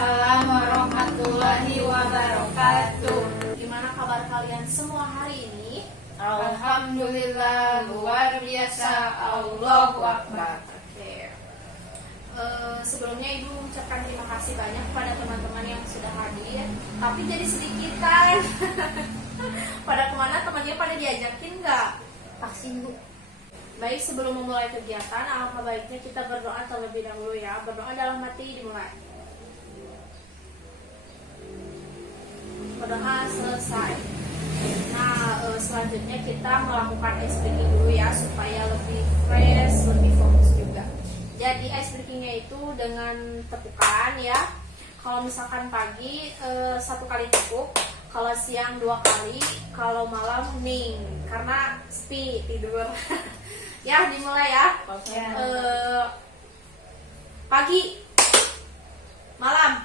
Waalaikumsalam warahmatullahi wabarakatuh. Gimana kabar kalian semua hari ini? Alhamdulillah, luar biasa. Allahu Akbar. Oke. Sebelumnya Ibu mengucapkan terima kasih banyak kepada teman-teman yang sudah hadir. Tapi jadi sedikitan. Pada kemana temannya pada diajakin nggak? Vaksin Bu. Baik, sebelum memulai kegiatan, alangkah baiknya kita berdoa terlebih dahulu ya. Berdoa dalam hati dimulai. Berdoa selesai. Nah, selanjutnya kita melakukan ice breaking dulu ya, supaya lebih fresh, lebih fokus juga. Jadi ice breakingnya itu dengan tepukan ya. Kalau misalkan pagi 1 kali tepuk, kalau siang 2 kali, kalau malam hening karena sepi tidur. Ya, dimulai ya. Pagi, malam,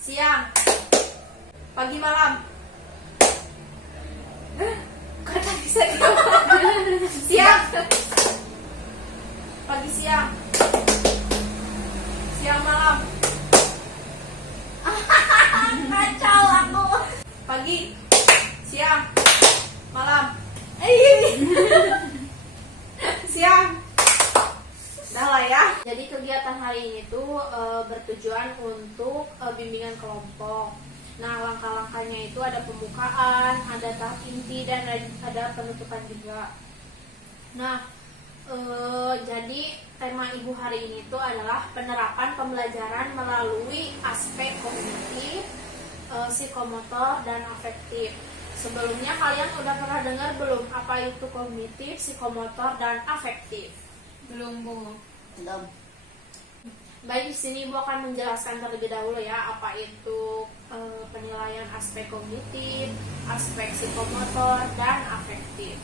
siang, pagi malam. Kata bisa gitu. Siang, pagi siang, siang malam. Kacau aku. Pagi, siang, malam. Siang. Udah lah ya. Jadi kegiatan hari ini tuh bertujuan untuk bimbingan kelompok. Nah, langkah-langkahnya itu ada pembukaan, ada tahap inti, dan ada penutupan juga. Nah, jadi tema Ibu hari ini tuh adalah penerapan pembelajaran melalui aspek kognitif, psikomotor, dan afektif. Sebelumnya kalian udah pernah dengar belum apa itu kognitif, psikomotor, dan afektif? Belum Bu. Belum. Baik, di sini Ibu akan menjelaskan terlebih dahulu ya apa itu penilaian aspek kognitif, aspek psikomotor, dan afektif.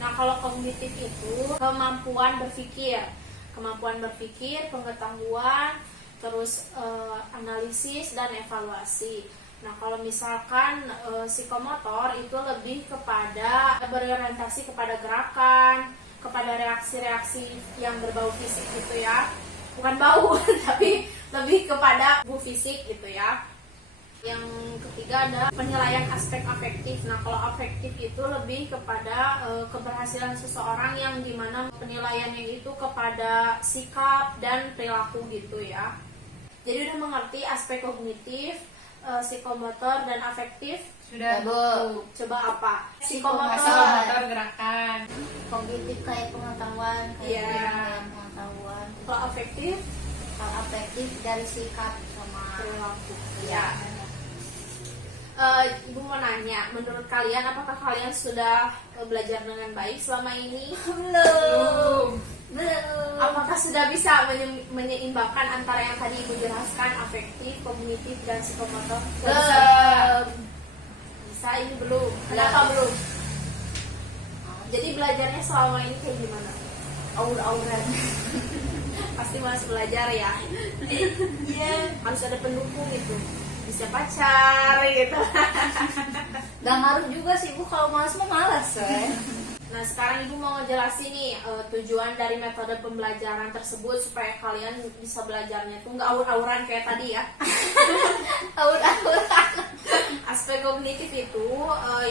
Nah, kalau kognitif itu kemampuan berpikir, pengetahuan, terus analisis dan evaluasi. Nah, kalau misalkan psikomotor itu lebih kepada berorientasi kepada gerakan, kepada reaksi-reaksi yang berbau fisik gitu ya. Bukan bau, tapi lebih kepada bau fisik gitu ya. Yang ketiga ada penilaian aspek afektif. Nah, kalau afektif itu lebih kepada keberhasilan seseorang yang dimana penilaiannya itu kepada sikap dan perilaku gitu ya. Jadi udah mengerti aspek kognitif, psikomotor, dan afektif? Sudah Bu. Coba apa? Psikomotor gerakan. Kognitif kayak pengetahuan, kayak pengetahuan. Kalau afektif? Kalau afektif dari sikap sama Perilaku. ya. Ibu mau nanya, menurut kalian apakah kalian sudah belajar dengan baik selama ini? Belum. Apakah sudah bisa menyeimbangkan antara yang tadi Ibu jelaskan, afektif, kognitif, dan psikomotor? Bisa, ini belum. Kenapa belum? Jadi belajarnya selama ini kayak gimana? Aur-auran. Pasti masih belajar ya. Iya. Harus ada pendukung itu. Bisa pacar gitu. Gak ngaruh juga sih Bu, kalau malas mah malas ya. Nah, sekarang Ibu mau ngejelasin nih tujuan dari metode pembelajaran tersebut supaya kalian bisa belajarnya tuh nggak aur-auran kayak tadi ya. Aur-auran. Aspek kognitif itu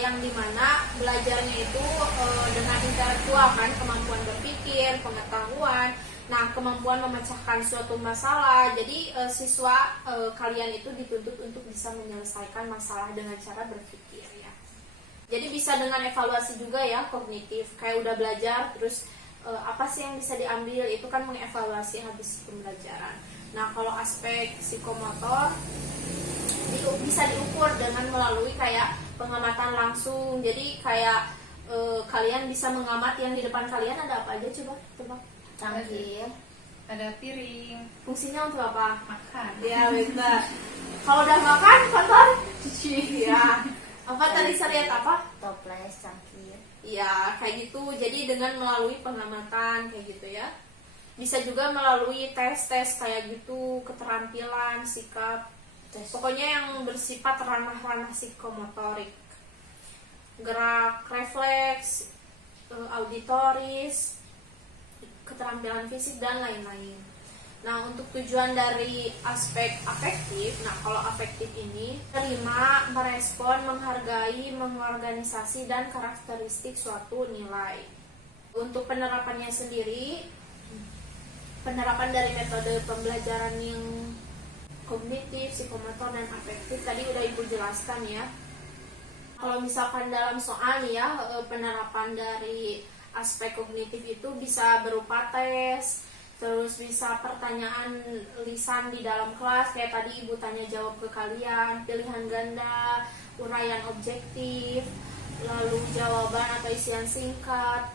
yang dimana belajarnya itu dengan intelektual kan, kemampuan berpikir, pengetahuan, nah kemampuan memecahkan suatu masalah. Jadi siswa kalian itu dituntut untuk bisa menyelesaikan masalah dengan cara berpikir ya. Jadi bisa dengan evaluasi juga ya, kognitif. Kayak udah belajar, terus apa sih yang bisa diambil, itu kan mengevaluasi habis pembelajaran. Nah, kalau aspek psikomotor bisa diukur dengan melalui kayak pengamatan langsung. Jadi kayak kalian bisa mengamat yang di depan kalian ada apa aja, coba tebak. Cangkir. Ada piring. Fungsinya untuk apa? Makan. Ya, benar. Kalau udah makan, kotor, cuci ya. Apa tadi saya lihat apa? Toples, cangkir. Ya, kayak gitu. Jadi dengan melalui pengamatan kayak gitu ya. Bisa juga melalui tes-tes kayak gitu, keterampilan, sikap. Pokoknya yang bersifat ranah-ranah psikomotorik. Gerak refleks, auditoris, keterampilan fisik, dan lain-lain. Nah, untuk tujuan dari aspek afektif, nah kalau afektif ini terima, merespon, menghargai, mengorganisasi, dan karakteristik suatu nilai. Untuk penerapannya sendiri, penerapan dari metode pembelajaran yang kognitif, psikomotor, dan afektif tadi udah Ibu jelaskan ya. Kalau misalkan dalam soal nih ya, penerapan dari aspek kognitif itu bisa berupa tes, terus bisa pertanyaan lisan di dalam kelas kayak tadi Ibu tanya jawab ke kalian, pilihan ganda, uraian objektif, lalu jawaban atau isian singkat,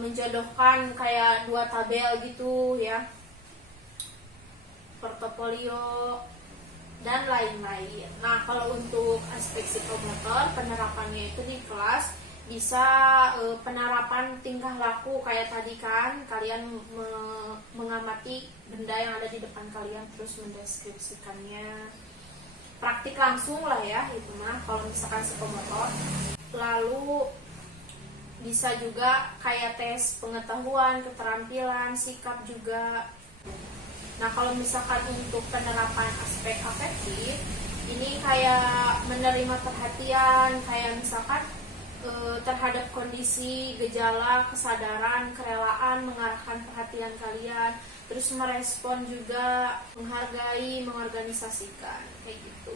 menjodohkan kayak 2 tabel gitu ya, portofolio, dan lain-lain. Nah, kalau untuk aspek psikomotor, penerapannya itu di kelas bisa penerapan tingkah laku kayak tadi kan, kalian mengamati benda yang ada di depan kalian terus mendeskripsikannya. Praktik langsung lah ya itu mah kalau misalkan psikomotor. Lalu bisa juga kayak tes pengetahuan, keterampilan, sikap juga. Nah, kalau misalkan untuk penerapan aspek afektif, ini kayak menerima perhatian, kayak misalkan terhadap kondisi, gejala, kesadaran, kerelaan, mengarahkan perhatian kalian, terus merespon juga, menghargai, mengorganisasikan, kayak gitu.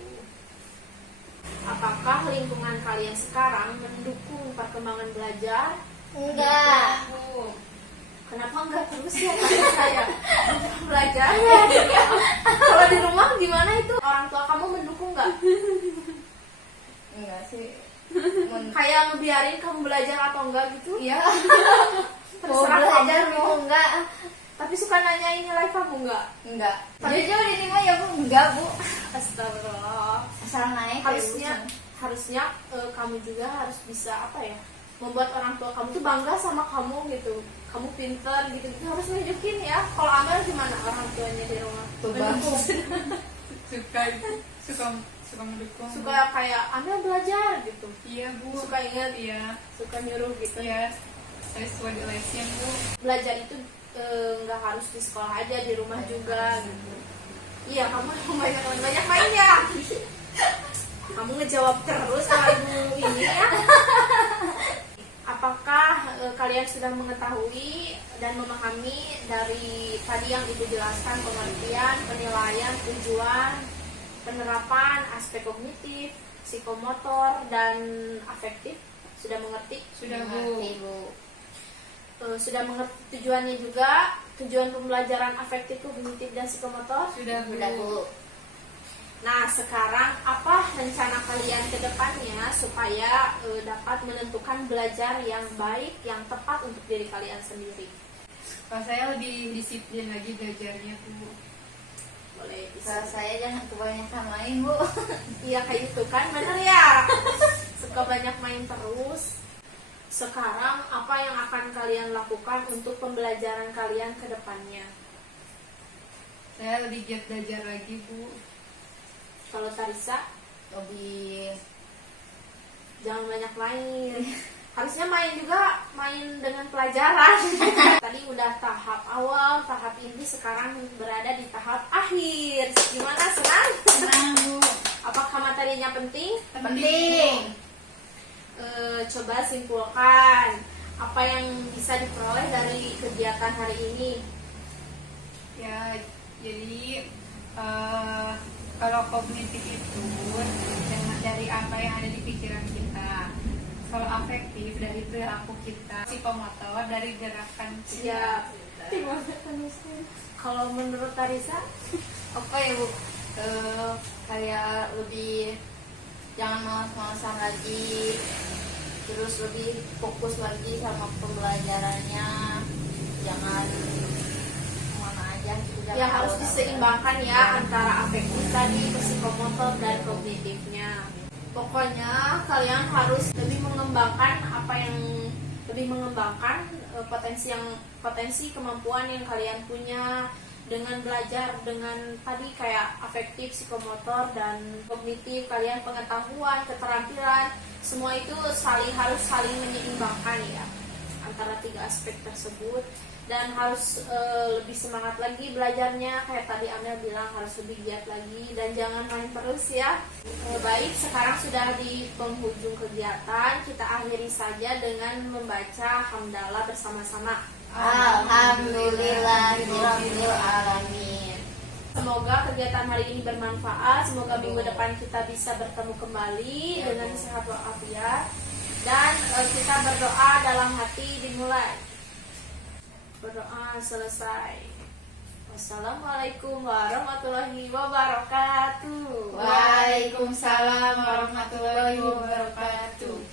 Apakah lingkungan kalian sekarang mendukung perkembangan belajar? Enggak. Bu. Kenapa enggak terus ya saya belajar ya? Kalau di rumah gimana itu? Orang tua kamu mendukung nggak? Enggak sih. Kayak ngebiarin kamu belajar atau enggak gitu? Iya. Mau Terserah belajar kamu. mau enggak? Tapi suka nanyain nilai kamu nggak? Enggak. Jujur ini mah ya Bu, enggak Bu. Astagfirullah. Asal naik Harusnya kamu juga harus bisa apa ya? Membuat orang tua kamu tuh bangga sama kamu gitu. Kamu pinter gitu, harus nunjukin ya. Kalau Amel gimana orang tuanya di rumah? Tuh, Mendukung. suka mendukung. Suka kayak Amel belajar gitu. Iya Bu. Suka ingat, Iya. suka nyuruh gitu. Iya. Saya suka di lesin Bu. Belajar itu nggak harus di sekolah aja, di rumah juga gitu. Iya, kamu banyak main ya. Kamu ngejawab terus sama ibu ini ya. Apakah kalian sudah mengetahui dan memahami dari tadi yang Ibu jelaskan, pengertian, penilaian, tujuan, penerapan, aspek kognitif, psikomotor, dan afektif? Sudah mengerti? Sudah Bu. Mengerti, Bu. Sudah mengerti tujuannya juga, tujuan pembelajaran afektif, kognitif, dan psikomotor? Sudah Bu. Udah Bu. Nah, sekarang apa rencana kalian ke depannya supaya dapat menentukan belajar yang baik, yang tepat untuk diri kalian sendiri? Kalau saya lebih disiplin lagi belajarnya Bu. Boleh Kalau bisa. saya jangan kebanyakan main Bu. Iya kayak gitu kan, bener ya. Suka banyak main terus. Sekarang apa yang akan kalian lakukan untuk pembelajaran kalian ke depannya? Saya lebih giat belajar lagi Bu. Kalau Tarisa, Lebih jangan banyak main. Harusnya main juga, main dengan pelajaran. Tadi udah tahap awal, tahap inti, sekarang berada di tahap akhir. Gimana, senang? Senang Bu. Apakah materinya penting? penting. Coba simpulkan apa yang bisa diperoleh dari kegiatan hari ini. Ya, jadi kalau kognitif itu dari apa yang ada di pikiran kita. Kalau afektif dari perilaku kita. Psikomotor dari gerakan kita. Kalau menurut Tarisa, Apa ya Bu? Kayak lebih jangan malas-malasan lagi, terus lebih fokus lagi sama pembelajarannya, jangan kemana aja gitu, jangan ya harus tahu-tahu. diseimbangkan ya antara afektif tadi, psikomotor, dan kognitifnya. Pokoknya kalian harus lebih mengembangkan potensi kemampuan yang kalian punya dengan belajar dengan tadi kayak afektif, psikomotor, dan kognitif. Kalian pengetahuan, keterampilan, semua itu harus saling menyeimbangkan ya. antara 3 aspek tersebut, dan harus lebih semangat lagi belajarnya. Kayak tadi Amel bilang, harus lebih giat lagi dan jangan main terus ya. Baik, sekarang sudah di penghujung kegiatan, kita akhiri saja dengan membaca hamdalah bersama-sama. Alhamdulillahirabbil alamin. Semoga kegiatan hari ini bermanfaat. Semoga minggu depan kita bisa bertemu kembali dengan sehat walafiat. Dan kita berdoa dalam hati dimulai. Berdoa selesai. Wassalamualaikum warahmatullahi wabarakatuh. Waalaikumsalam warahmatullahi wabarakatuh.